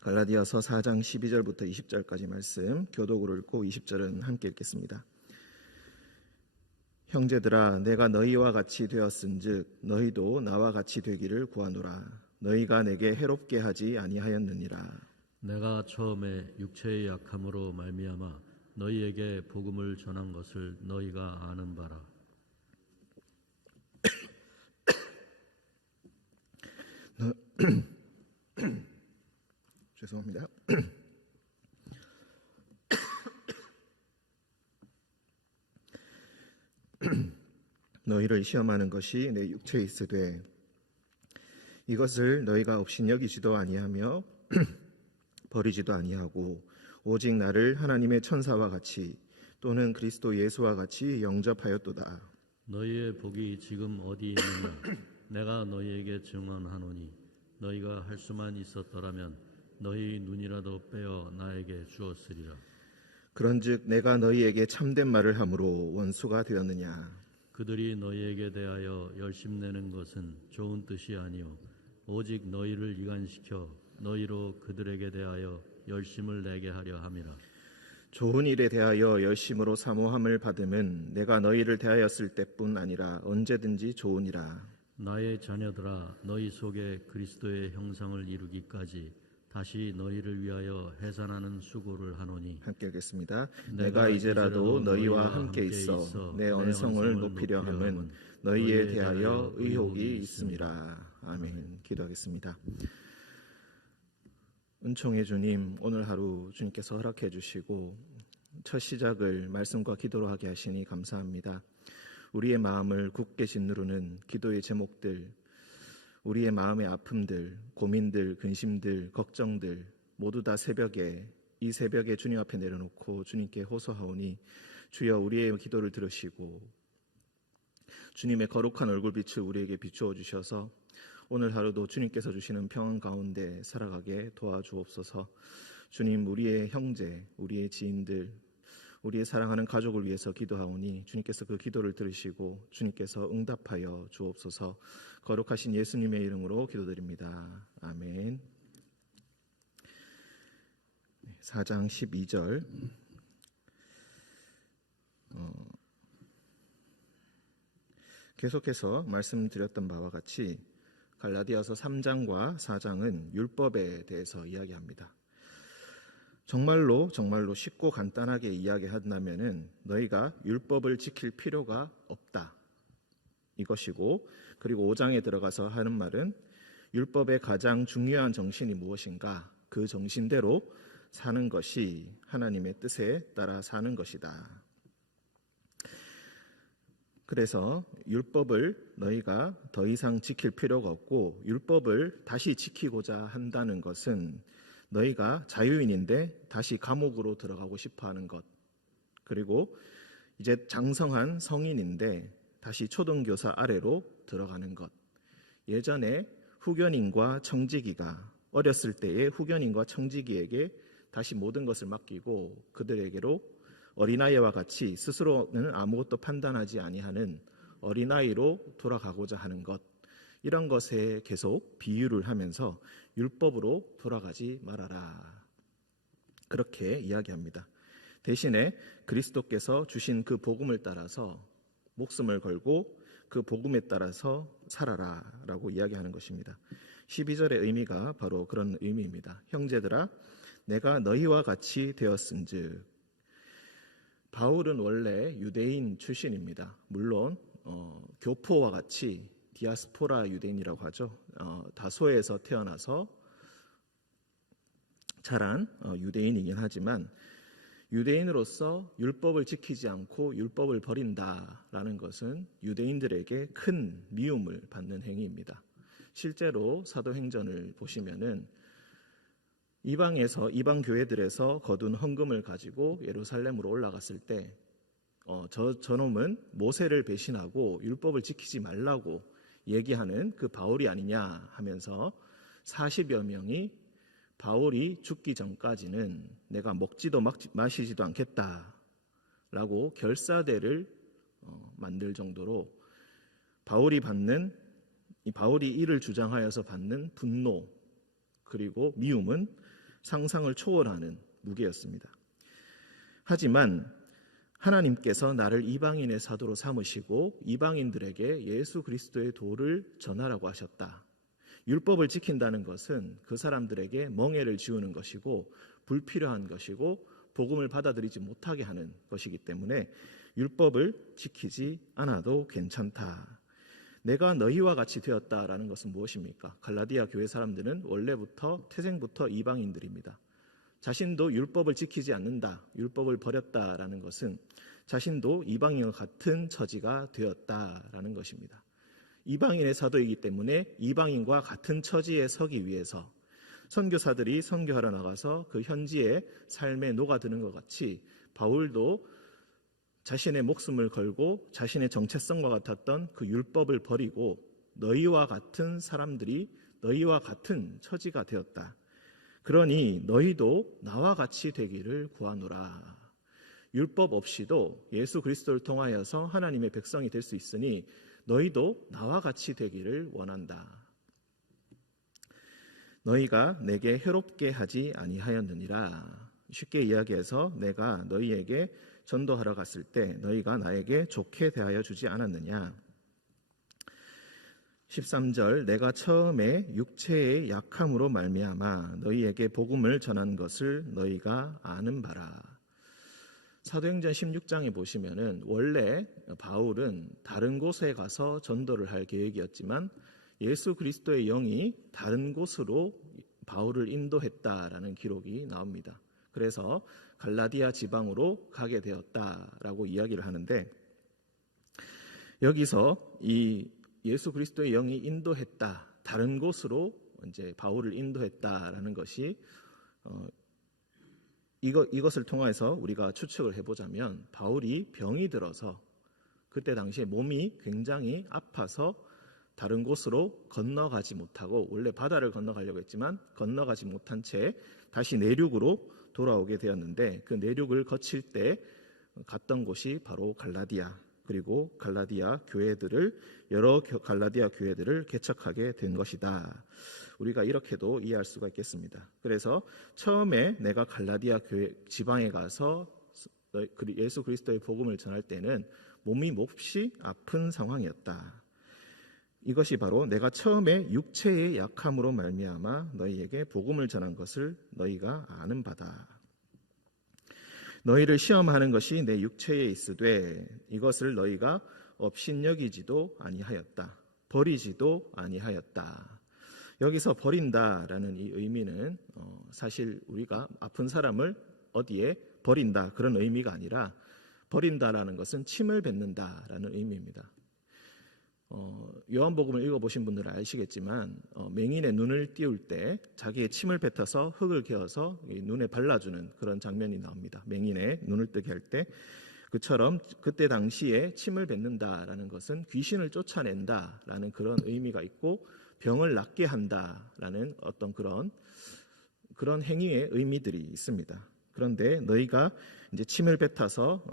갈라디아서 4장 12절부터 20절까지 말씀 교독으로 읽고 20절은 함께 읽겠습니다. 형제들아, 내가 너희와 같이 되었은즉 너희도 나와 같이 되기를 구하노라. 너희가 내게 해롭게 하지 아니하였느니라. 내가 처음에 육체의 약함으로 말미암아 너희에게 복음을 전한 것을 너희가 아는 바라. 죄송합니다. 너희를 시험하는 것이 내 육체에 있으되 이것을 너희가 업신여기지도 아니하며 버리지도 아니하고 오직 나를 하나님의 천사와 같이 또는 그리스도 예수와 같이 영접하였도다. 너희의 복이 지금 어디 있느냐? 내가 너희에게 증언하노니 너희가 할 수만 있었더라면 너희 눈이라도 빼어 나에게 주었으리라. 그런즉 내가 너희에게 참된 말을 함으로 원수가 되었느냐? 그들이 너희에게 대하여 열심내는 것은 좋은 뜻이 아니요 오직 너희를 이간시켜 너희로 그들에게 대하여 열심을 내게 하려 함이라. 좋은 일에 대하여 열심으로 사모함을 받음은 내가 너희를 대하였을 때뿐 아니라 언제든지 좋으니라. 나의 자녀들아, 너희 속에 그리스도의 형상을 이루기까지 다시 너희를 위하여 해산하는 수고를 하노니. 함께 읽겠습니다. 내가 이제라도 너희와 함께 있어 내 언성을 높이려 함은 너희에 대하여 의혹이 있음이라. 아멘. 기도하겠습니다. 은총의 주님, 오늘 하루 주님께서 허락해 주시고 첫 시작을 말씀과 기도로 하게 하시니 감사합니다. 우리의 마음을 굳게 짓누르는 기도의 제목들, 우리의 마음의 아픔들, 고민들, 근심들, 걱정들 모두 다 이 새벽에 주님 앞에 내려놓고 주님께 호소하오니 주여 우리의 기도를 들으시고 주님의 거룩한 얼굴빛을 우리에게 비추어 주셔서 오늘 하루도 주님께서 주시는 평안 가운데 살아가게 도와주옵소서. 주님, 우리의 형제, 우리의 지인들, 우리의 사랑하는 가족을 위해서 기도하오니 주님께서 그 기도를 들으시고 주님께서 응답하여 주옵소서. 거룩하신 예수님의 이름으로 기도드립니다. 아멘. 4장 12절 계속해서 말씀드렸던 바와 같이 갈라디아서 3장과 4장은 율법에 대해서 이야기합니다. 정말로 쉽고 간단하게 이야기한다면은 너희가 율법을 지킬 필요가 없다 이것이고, 그리고 5장에 들어가서 하는 말은 율법의 가장 중요한 정신이 무엇인가, 그 정신대로 사는 것이 하나님의 뜻에 따라 사는 것이다. 그래서 율법을 너희가 더 이상 지킬 필요가 없고 율법을 다시 지키고자 한다는 것은 너희가 자유인인데 다시 감옥으로 들어가고 싶어하는 것, 그리고 이제 장성한 성인인데 다시 초등교사 아래로 들어가는 것. 예전에 후견인과 청지기가 어렸을 때의 후견인과 청지기에게 다시 모든 것을 맡기고 그들에게로 어린아이와 같이 스스로는 아무것도 판단하지 아니하는 어린아이로 돌아가고자 하는 것, 이런 것에 계속 비유를 하면서 율법으로 돌아가지 말아라, 그렇게 이야기합니다. 대신에 그리스도께서 주신 그 복음을 따라서 목숨을 걸고 그 복음에 따라서 살아라 라고 이야기하는 것입니다. 12절의 의미가 바로 그런 의미입니다. 형제들아, 내가 너희와 같이 되었은즉. 바울은 원래 유대인 출신입니다. 물론 교포와 같이 디아스포라 유대인이라고 하죠. 다소에서 태어나서 자란 유대인이긴 하지만 유대인으로서 율법을 지키지 않고 율법을 버린다라는 것은 유대인들에게 큰 미움을 받는 행위입니다. 실제로 사도행전을 보시면은 이방 교회들에서 거둔 헌금을 가지고 예루살렘으로 올라갔을 때 저놈은 모세를 배신하고 율법을 지키지 말라고 얘기하는 그 바울이 아니냐 하면서 40여 명이 바울이 죽기 전까지는 내가 먹지도 마시지도 않겠다라고 결사대를 만들 정도로 바울이 이를 주장하여서 받는 분노 그리고 미움은 상상을 초월하는 무게였습니다. 하지만 하나님께서 나를 이방인의 사도로 삼으시고 이방인들에게 예수 그리스도의 도를 전하라고 하셨다. 율법을 지킨다는 것은 그 사람들에게 멍해를 지우는 것이고 불필요한 것이고 복음을 받아들이지 못하게 하는 것이기 때문에 율법을 지키지 않아도 괜찮다. 내가 너희와 같이 되었다라는 것은 무엇입니까? 갈라디아 교회 사람들은 원래부터 태생부터 이방인들입니다. 자신도 율법을 지키지 않는다, 율법을 버렸다라는 것은 자신도 이방인과 같은 처지가 되었다라는 것입니다. 이방인의 사도이기 때문에 이방인과 같은 처지에 서기 위해서 선교사들이 선교하러 나가서 그 현지의 삶에 녹아드는 것 같이 바울도 자신의 목숨을 걸고 자신의 정체성과 같았던 그 율법을 버리고 너희와 같은 사람들이 너희와 같은 처지가 되었다. 그러니 너희도 나와 같이 되기를 구하노라. 율법 없이도 예수 그리스도를 통하여서 하나님의 백성이 될 수 있으니 너희도 나와 같이 되기를 원한다. 너희가 내게 해롭게 하지 아니하였느니라. 쉽게 이야기해서 내가 너희에게 전도하러 갔을 때 너희가 나에게 좋게 대하여 주지 않았느냐. 13절 내가 처음에 육체의 약함으로 말미암아 너희에게 복음을 전한 것을 너희가 아는 바라. 사도행전 16장에 보시면은 원래 바울은 다른 곳에 가서 전도를 할 계획이었지만 예수 그리스도의 영이 다른 곳으로 바울을 인도했다라는 기록이 나옵니다. 그래서 갈라디아 지방으로 가게 되었다라고 이야기를 하는데 여기서 이 예수 그리스도의 영이 인도했다, 다른 곳으로 이제 바울을 인도했다라는 것이 이것을 통해서 우리가 추측을 해보자면 바울이 병이 들어서 그때 당시에 몸이 굉장히 아파서 다른 곳으로 건너가지 못하고 원래 바다를 건너가려고 했지만 건너가지 못한 채 다시 내륙으로 돌아오게 되었는데 그 내륙을 거칠 때 갔던 곳이 바로 갈라디아, 그리고 갈라디아 교회들을 여러 갈라디아 교회들을 개척하게 된 것이다. 우리가 이렇게도 이해할 수가 있겠습니다. 그래서 처음에 내가 갈라디아 교회 지방에 가서 예수 그리스도의 복음을 전할 때는 몸이 몹시 아픈 상황이었다. 이것이 바로 내가 처음에 육체의 약함으로 말미암아 너희에게 복음을 전한 것을 너희가 아는 바다. 너희를 시험하는 것이 내 육체에 있으되 이것을 너희가 업신여기지도 아니하였다. 버리지도 아니하였다. 여기서 버린다라는 이 의미는 사실 우리가 아픈 사람을 어디에 버린다 그런 의미가 아니라 버린다라는 것은 침을 뱉는다라는 의미입니다. 요한복음을 읽어보신 분들은 아시겠지만 맹인의 눈을 띄울 때 자기의 침을 뱉어서 흙을 개어서 눈에 발라주는 그런 장면이 나옵니다. 맹인의 눈을 뜨게 할 때 그처럼 그때 당시에 침을 뱉는다라는 것은 귀신을 쫓아낸다라는 그런 의미가 있고 병을 낫게 한다라는 어떤 그런 행위의 의미들이 있습니다. 그런데 너희가 이제 침을 뱉어서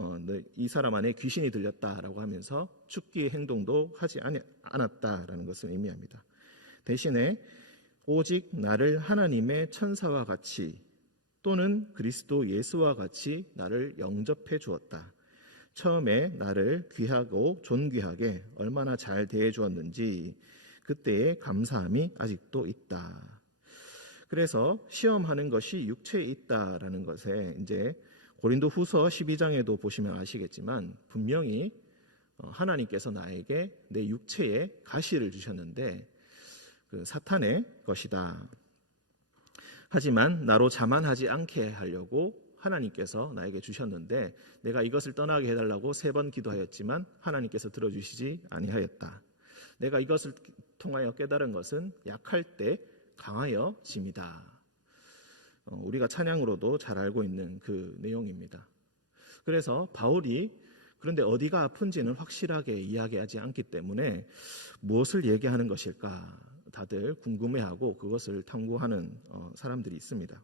이 사람 안에 귀신이 들렸다라고 하면서 죽기의 행동도 하지 않았다라는 것을 의미합니다. 대신에 오직 나를 하나님의 천사와 같이 또는 그리스도 예수와 같이 나를 영접해 주었다. 처음에 나를 귀하고 존귀하게 얼마나 잘 대해 주었는지 그때의 감사함이 아직도 있다. 그래서 시험하는 것이 육체에 있다라는 것에 이제 고린도 후서 12장에도 보시면 아시겠지만 분명히 하나님께서 나에게 내 육체에 가시를 주셨는데 그 사탄의 것이다. 하지만 나로 자만하지 않게 하려고 하나님께서 나에게 주셨는데 내가 이것을 떠나게 해달라고 3번 기도하였지만 하나님께서 들어주시지 아니하였다. 내가 이것을 통하여 깨달은 것은 약할 때 강하여짐이다. 우리가 찬양으로도 잘 알고 있는 그 내용입니다. 그래서 바울이 그런데 어디가 아픈지는 확실하게 이야기하지 않기 때문에 무엇을 얘기하는 것일까 다들 궁금해하고 그것을 탐구하는 사람들이 있습니다.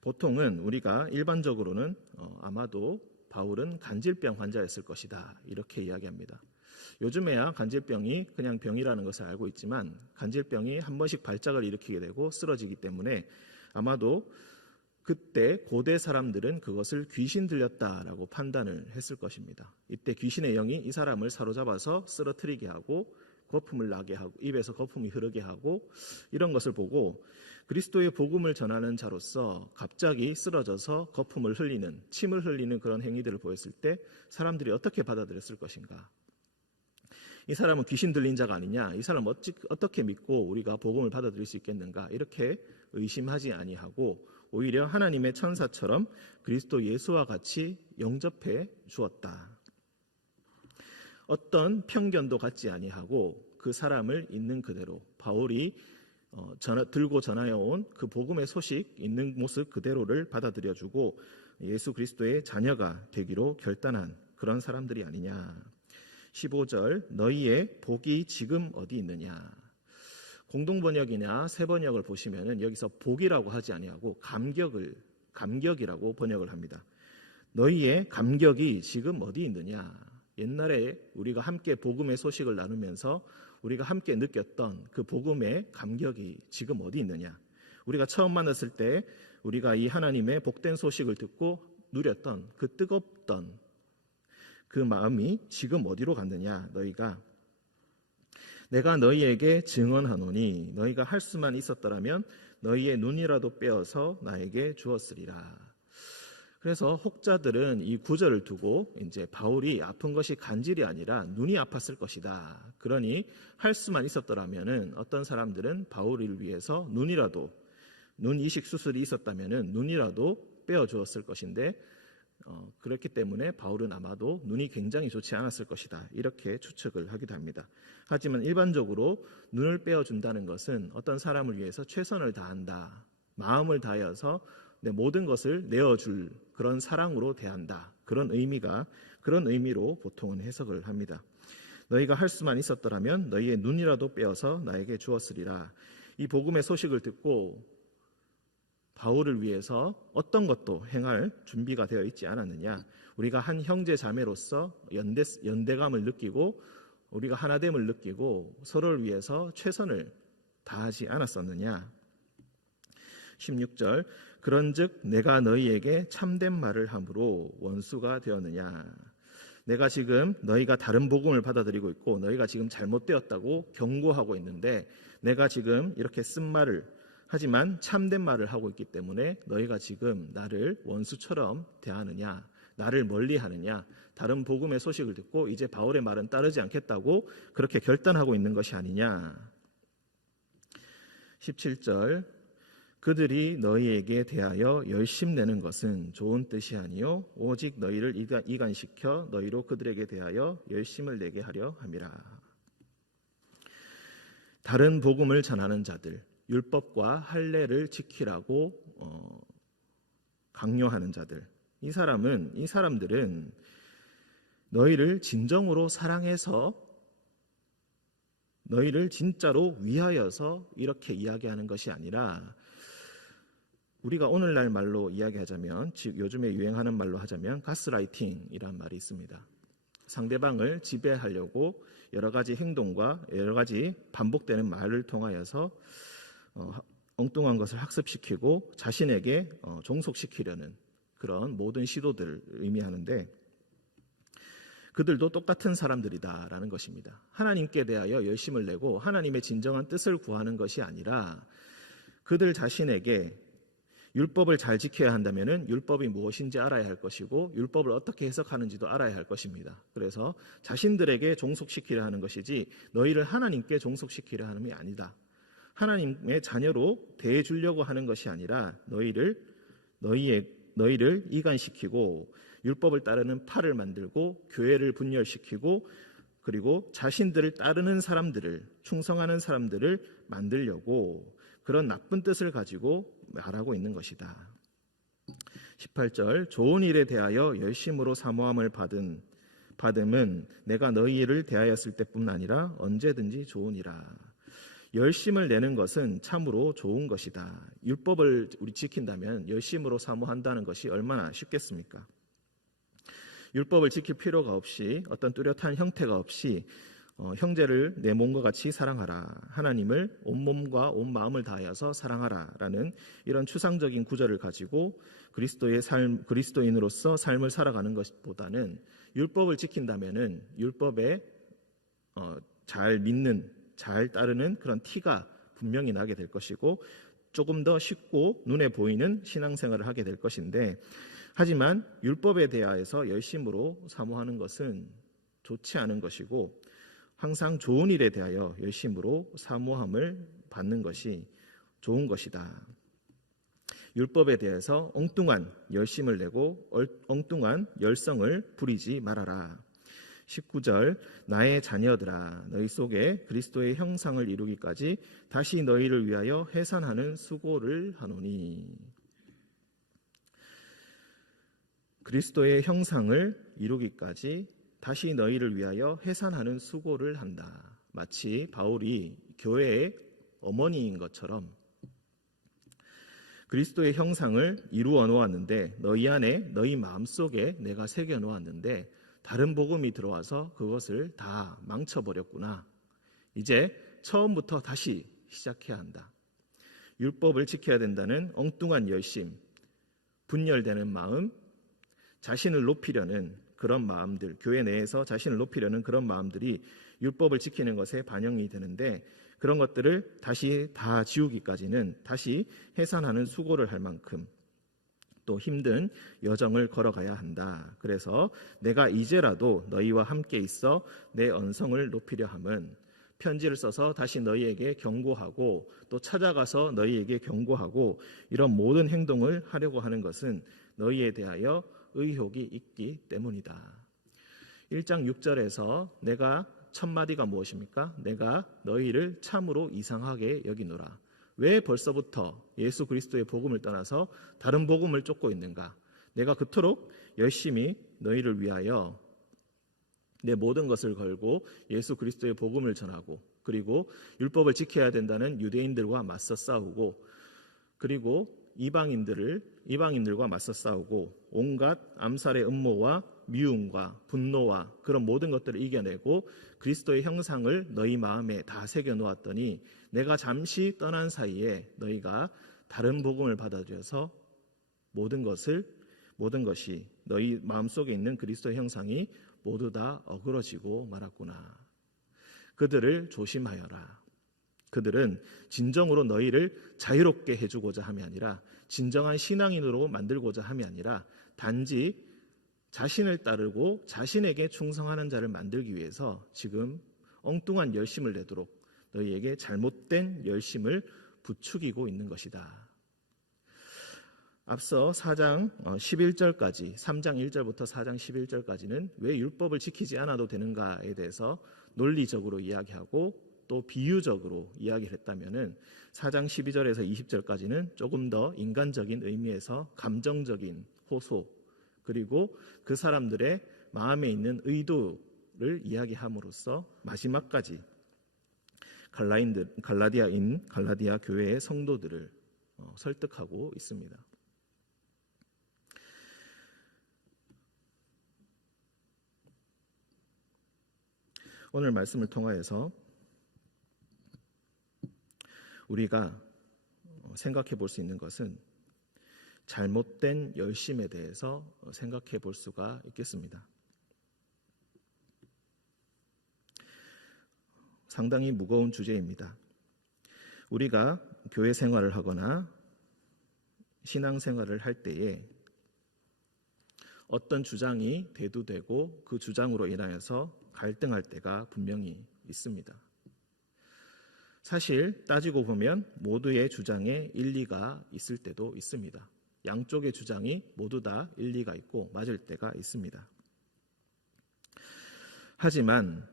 보통은 우리가 일반적으로는 아마도 바울은 간질병 환자였을 것이다 이렇게 이야기합니다. 요즘에야 간질병이 그냥 병이라는 것을 알고 있지만 간질병이 한 번씩 발작을 일으키게 되고 쓰러지기 때문에 아마도 그때 고대 사람들은 그것을 귀신 들렸다라고 판단을 했을 것입니다. 이때 귀신의 영이 이 사람을 사로잡아서 쓰러뜨리게 하고 거품을 나게 하고 입에서 거품이 흐르게 하고 이런 것을 보고 그리스도의 복음을 전하는 자로서 갑자기 쓰러져서 거품을 흘리는, 침을 흘리는 그런 행위들을 보였을 때 사람들이 어떻게 받아들였을 것인가? 이 사람은 귀신 들린 자가 아니냐? 이 사람 어떻게 믿고 우리가 복음을 받아들일 수 있겠는가? 이렇게 의심하지 아니하고 오히려 하나님의 천사처럼 그리스도 예수와 같이 영접해 주었다. 어떤 편견도 갖지 아니하고 그 사람을 있는 그대로 바울이 들고 전하여 온 그 복음의 소식 있는 모습 그대로를 받아들여주고 예수 그리스도의 자녀가 되기로 결단한 그런 사람들이 아니냐. 15절 너희의 복이 지금 어디 있느냐. 공동번역이나 새번역을 보시면은 여기서 복이라고 하지 아니하고 감격이라고 번역을 합니다. 너희의 감격이 지금 어디 있느냐. 옛날에 우리가 함께 복음의 소식을 나누면서 우리가 함께 느꼈던 그 복음의 감격이 지금 어디 있느냐. 우리가 처음 만났을 때 우리가 이 하나님의 복된 소식을 듣고 누렸던 그 뜨겁던 그 마음이 지금 어디로 갔느냐. 너희가 내가 너희에게 증언하노니 너희가 할 수만 있었더라면 너희의 눈이라도 빼어서 나에게 주었으리라. 그래서 혹자들은 이 구절을 두고 이제 바울이 아픈 것이 간질이 아니라 눈이 아팠을 것이다. 그러니 할 수만 있었더라면은 어떤 사람들은 바울을 위해서 눈 이식 수술이 있었다면은 눈이라도 빼어 주었을 것인데 그렇기 때문에 바울은 아마도 눈이 굉장히 좋지 않았을 것이다. 이렇게 추측을 하기도 합니다. 하지만 일반적으로 눈을 빼어준다는 것은 어떤 사람을 위해서 최선을 다한다. 마음을 다하여서 내 모든 것을 내어줄 그런 사랑으로 대한다. 그런 의미로 보통은 해석을 합니다. 너희가 할 수만 있었더라면 너희의 눈이라도 빼어서 나에게 주었으리라. 이 복음의 소식을 듣고 바울을 위해서 어떤 것도 행할 준비가 되어 있지 않았느냐. 우리가 한 형제 자매로서 연대감을 느끼고 우리가 하나됨을 느끼고 서로를 위해서 최선을 다하지 않았었느냐. 16절 그런즉 내가 너희에게 참된 말을 함으로 원수가 되었느냐. 내가 지금 너희가 다른 복음을 받아들이고 있고 너희가 지금 잘못되었다고 경고하고 있는데 내가 지금 이렇게 쓴 말을 하지만 참된 말을 하고 있기 때문에 너희가 지금 나를 원수처럼 대하느냐, 나를 멀리하느냐, 다른 복음의 소식을 듣고 이제 바울의 말은 따르지 않겠다고 그렇게 결단하고 있는 것이 아니냐. 17절 그들이 너희에게 대하여 열심내는 것은 좋은 뜻이 아니요 오직 너희를 이간시켜 너희로 그들에게 대하여 열심을 내게 하려 함이라. 다른 복음을 전하는 자들, 율법과 할례를 지키라고 강요하는 자들, 이 사람들은 너희를 진정으로 사랑해서 너희를 진짜로 위하여서 이렇게 이야기하는 것이 아니라 우리가 오늘날 말로 이야기하자면 즉 요즘에 유행하는 말로 하자면 가스라이팅이라는 말이 있습니다. 상대방을 지배하려고 여러 가지 행동과 여러 가지 반복되는 말을 통하여서 엉뚱한 것을 학습시키고 자신에게 종속시키려는 그런 모든 시도들을 의미하는데 그들도 똑같은 사람들이다라는 것입니다. 하나님께 대하여 열심을 내고 하나님의 진정한 뜻을 구하는 것이 아니라 그들 자신에게 율법을 잘 지켜야 한다면은 율법이 무엇인지 알아야 할 것이고 율법을 어떻게 해석하는지도 알아야 할 것입니다. 그래서 자신들에게 종속시키려 하는 것이지 너희를 하나님께 종속시키려 하는 게 아니다. 하나님의 자녀로 대해주려고 하는 것이 아니라 너희를 이간시키고 율법을 따르는 파를 만들고 교회를 분열시키고 그리고 자신들을 따르는 사람들을 충성하는 사람들을 만들려고 그런 나쁜 뜻을 가지고 말하고 있는 것이다. 18절 좋은 일에 대하여 열심으로 사모함을 받음은 내가 너희를 대하였을 때뿐 아니라 언제든지 좋으니라. 열심을 내는 것은 참으로 좋은 것이다. 율법을 우리 지킨다면 열심으로 사모한다는 것이 얼마나 쉽겠습니까? 율법을 지킬 필요가 없이 어떤 뚜렷한 형태가 없이 형제를 내 몸과 같이 사랑하라. 하나님을 온 몸과 온 마음을 다하여서 사랑하라라는 이런 추상적인 구절을 가지고 그리스도인으로서 삶을 살아가는 것보다는 율법을 지킨다면은 율법에 잘 믿는, 잘 따르는 그런 티가 분명히 나게 될 것이고 조금 더 쉽고 눈에 보이는 신앙생활을 하게 될 것인데, 하지만 율법에 대하여서 열심으로 사모하는 것은 좋지 않은 것이고 항상 좋은 일에 대하여 열심으로 사모함을 받는 것이 좋은 것이다. 율법에 대해서 엉뚱한 열심을 내고 엉뚱한 열성을 부리지 말아라. 19절 나의 자녀들아 너희 속에 그리스도의 형상을 이루기까지 다시 너희를 위하여 해산하는 수고를 하노니. 그리스도의 형상을 이루기까지 다시 너희를 위하여 해산하는 수고를 한다. 마치 바울이 교회의 어머니인 것처럼 그리스도의 형상을 이루어 놓았는데 너희 안에 너희 마음속에 내가 새겨 놓았는데 다른 복음이 들어와서 그것을 다 망쳐버렸구나. 이제 처음부터 다시 시작해야 한다. 율법을 지켜야 된다는 엉뚱한 열심, 분열되는 마음, 자신을 높이려는 그런 마음들, 교회 내에서 자신을 높이려는 그런 마음들이 율법을 지키는 것에 반영이 되는데 그런 것들을 다시 다 지우기까지는 다시 해산하는 수고를 할 만큼 또 힘든 여정을 걸어가야 한다. 그래서 내가 이제라도 너희와 함께 있어 내 언성을 높이려 함은 편지를 써서 다시 너희에게 경고하고 또 찾아가서 너희에게 경고하고 이런 모든 행동을 하려고 하는 것은 너희에 대하여 의혹이 있기 때문이다. 1장 6절에서 내가 첫 마디가 무엇입니까? 내가 너희를 참으로 이상하게 여기노라. 왜 벌써부터 예수 그리스도의 복음을 떠나서 다른 복음을 쫓고 있는가? 내가 그토록 열심히 너희를 위하여 내 모든 것을 걸고 예수 그리스도의 복음을 전하고 그리고 율법을 지켜야 된다는 유대인들과 맞서 싸우고 그리고 이방인들과 맞서 싸우고 온갖 암살의 음모와 미움과 분노와 그런 모든 것들을 이겨내고 그리스도의 형상을 너희 마음에 다 새겨 놓았더니 내가 잠시 떠난 사이에 너희가 다른 복음을 받아들여서 모든 것이 너희 마음속에 있는 그리스도의 형상이 모두 다 어그러지고 말았구나. 그들을 조심하여라. 그들은 진정으로 너희를 자유롭게 해주고자 함이 아니라 진정한 신앙인으로 만들고자 함이 아니라 단지 자신을 따르고 자신에게 충성하는 자를 만들기 위해서 지금 엉뚱한 열심을 내도록 너희에게 잘못된 열심을 부추기고 있는 것이다. 앞서 4장 11절까지 3장 1절부터 4장 11절까지는 왜 율법을 지키지 않아도 되는가에 대해서 논리적으로 이야기하고 또 비유적으로 이야기를 했다면은 4장 12절에서 20절까지는 조금 더 인간적인 의미에서 감정적인 호소 그리고 그 사람들의 마음에 있는 의도를 이야기함으로써 마지막까지 갈라디아 교회의 성도들을 설득하고 있습니다. 오늘 말씀을 통하여서 우리가 생각해 볼 수 있는 것은 잘못된 열심에 대해서 생각해 볼 수가 있겠습니다. 상당히 무거운 주제입니다. 우리가 교회 생활을 하거나 신앙 생활을 할 때에 어떤 주장이 대두되고 그 주장으로 인하여서 갈등할 때가 분명히 있습니다. 사실 따지고 보면 모두의 주장에 일리가 있을 때도 있습니다. 양쪽의 주장이 모두 다 일리가 있고 맞을 때가 있습니다. 하지만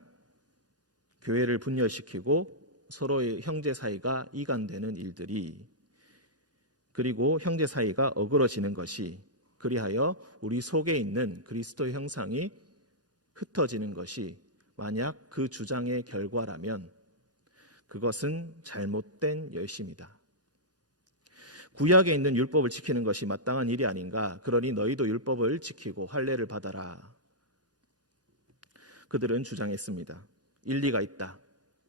교회를 분열시키고 서로의 형제 사이가 이간되는 일들이 그리고 형제 사이가 어그러지는 것이 그리하여 우리 속에 있는 그리스도의 형상이 흩어지는 것이 만약 그 주장의 결과라면 그것은 잘못된 열심이다. 구약에 있는 율법을 지키는 것이 마땅한 일이 아닌가. 그러니 너희도 율법을 지키고 할례를 받아라. 그들은 주장했습니다. 일리가 있다.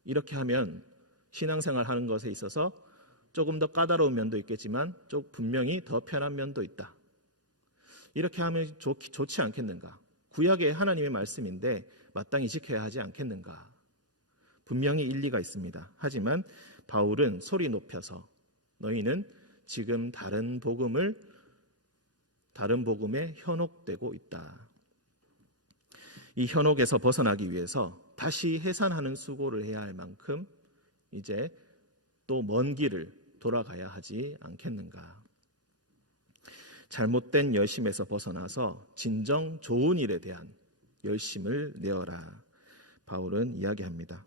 이렇게 하면 신앙생활 하는 것에 있어서 조금 더 까다로운 면도 있겠지만 분명히 더 편한 면도 있다. 이렇게 하면 좋지 않겠는가? 구약의 하나님의 말씀인데 마땅히 지켜야 하지 않겠는가? 분명히 일리가 있습니다. 하지만 바울은 소리 높여서 너희는 지금 다른 복음에 현혹되고 있다. 이 현혹에서 벗어나기 위해서 다시 해산하는 수고를 해야 할 만큼 이제 또 먼 길을 돌아가야 하지 않겠는가. 잘못된 열심에서 벗어나서 진정 좋은 일에 대한 열심을 내어라. 바울은 이야기합니다.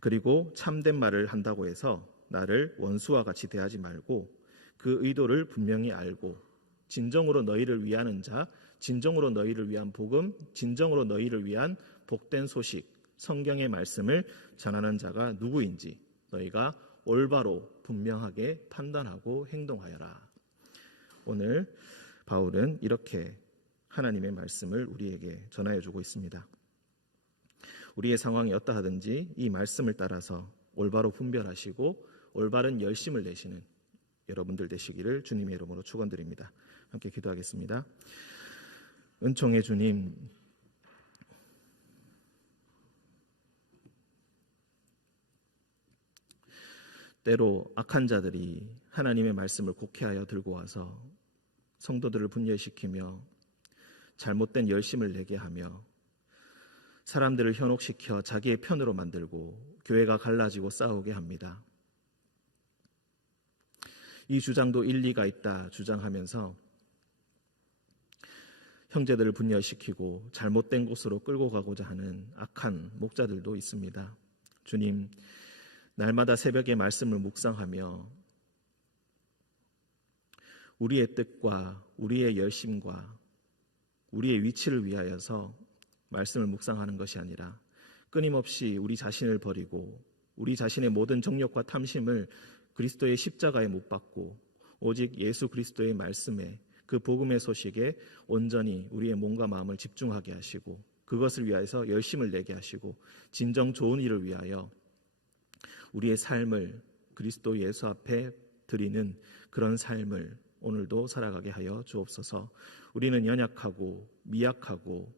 그리고 참된 말을 한다고 해서 나를 원수와 같이 대하지 말고 그 의도를 분명히 알고 진정으로 너희를 위하는 자, 진정으로 너희를 위한 복음, 진정으로 너희를 위한 복된 소식, 성경의 말씀을 전하는 자가 누구인지 너희가 올바로 분명하게 판단하고 행동하여라. 오늘 바울은 이렇게 하나님의 말씀을 우리에게 전하여 주고 있습니다. 우리의 상황이 어떠하든지 이 말씀을 따라서 올바로 분별하시고 올바른 열심을 내시는 여러분들 되시기를 주님의 이름으로 축원드립니다. 함께 기도하겠습니다. 은총의 주님, 때로 악한 자들이 하나님의 말씀을 곡해하여 들고 와서 성도들을 분열시키며 잘못된 열심을 내게 하며 사람들을 현혹시켜 자기의 편으로 만들고 교회가 갈라지고 싸우게 합니다. 이 주장도 일리가 있다 주장하면서 형제들을 분열시키고 잘못된 곳으로 끌고 가고자 하는 악한 목자들도 있습니다. 주님, 날마다 새벽에 말씀을 묵상하며 우리의 뜻과 우리의 열심과 우리의 위치를 위하여서 말씀을 묵상하는 것이 아니라 끊임없이 우리 자신을 버리고 우리 자신의 모든 정욕과 탐심을 그리스도의 십자가에 못 박고 오직 예수 그리스도의 말씀에 그 복음의 소식에 온전히 우리의 몸과 마음을 집중하게 하시고 그것을 위하여서 열심을 내게 하시고 진정 좋은 일을 위하여 우리의 삶을 그리스도 예수 앞에 드리는 그런 삶을 오늘도 살아가게 하여 주옵소서. 우리는 연약하고 미약하고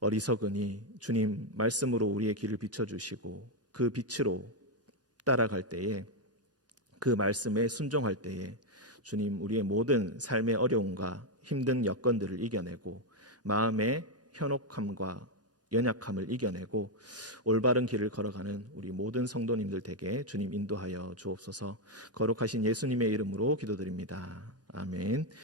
어리석으니 주님 말씀으로 우리의 길을 비춰주시고 그 빛으로 따라갈 때에 그 말씀에 순종할 때에 주님 우리의 모든 삶의 어려움과 힘든 여건들을 이겨내고 마음의 현혹함과 연약함을 이겨내고 올바른 길을 걸어가는 우리 모든 성도님들 댁에 주님 인도하여 주옵소서. 거룩하신 예수님의 이름으로 기도드립니다. 아멘.